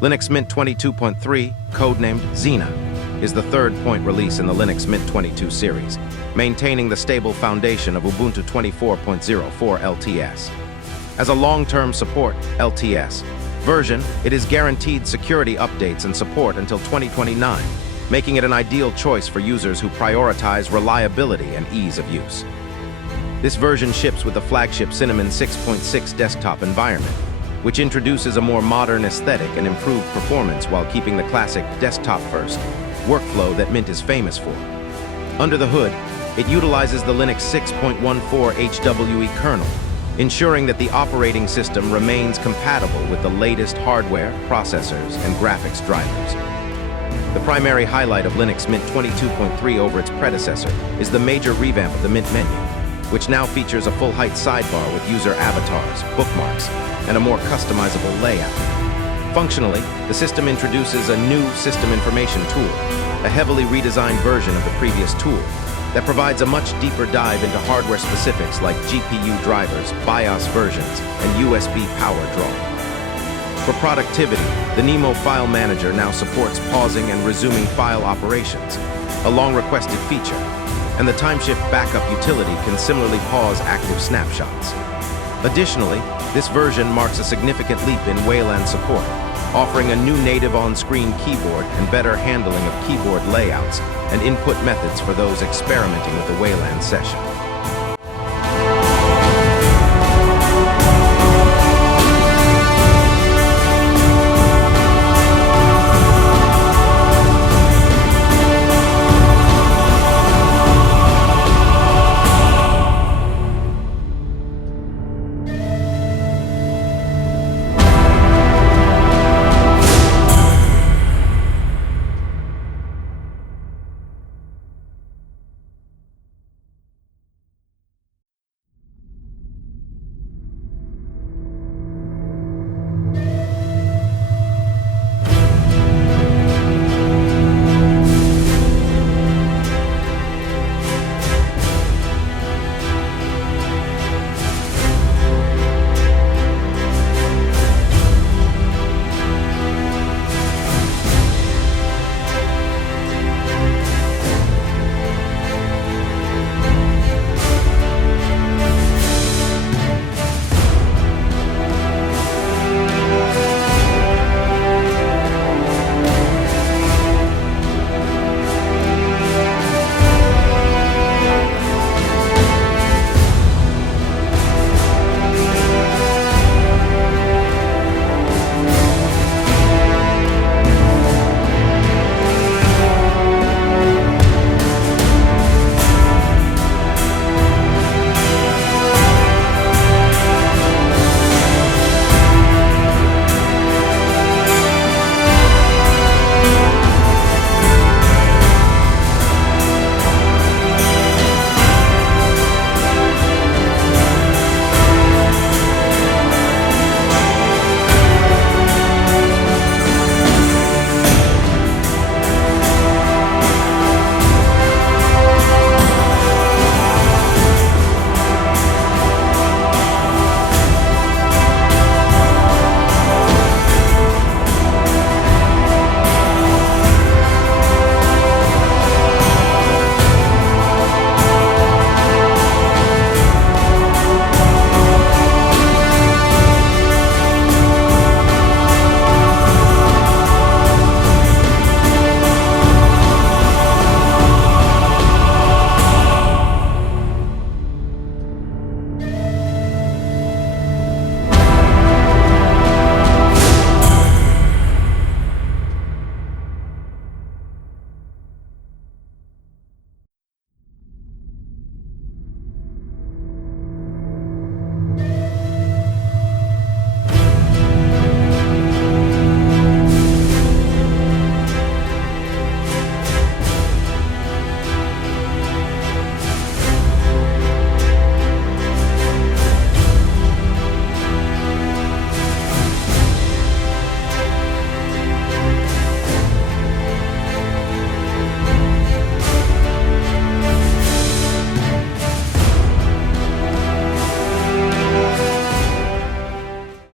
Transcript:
Linux Mint 22.3, codenamed Zena, is the third point release in the Linux Mint 22 series, maintaining the stable foundation of Ubuntu 24.04 LTS. As a long-term support LTS version, it is guaranteed security updates and support until 2029, making it an ideal choice for users who prioritize reliability and ease of use. This version ships with the flagship Cinnamon 6.6 desktop environment, which introduces a more modern aesthetic and improved performance while keeping the classic desktop-first workflow that Mint is famous for. Under the hood, it utilizes the Linux 6.14 HWE kernel, ensuring that the operating system remains compatible with the latest hardware, processors, and graphics drivers. The primary highlight of Linux Mint 22.3 over its predecessor is the major revamp of the Mint menu, which now features a full-height sidebar with user avatars, bookmarks, and a more customizable layout. Functionally, the system introduces a new system information tool, a heavily redesigned version of the previous tool, that provides a much deeper dive into hardware specifics like GPU drivers, BIOS versions, and USB power draw. For productivity, the Nemo file manager now supports pausing and resuming file operations, a long-requested feature, and the Timeshift backup utility can similarly pause active snapshots. Additionally, this version marks a significant leap in Wayland support, offering a new native on-screen keyboard and better handling of keyboard layouts and input methods for those experimenting with the Wayland session.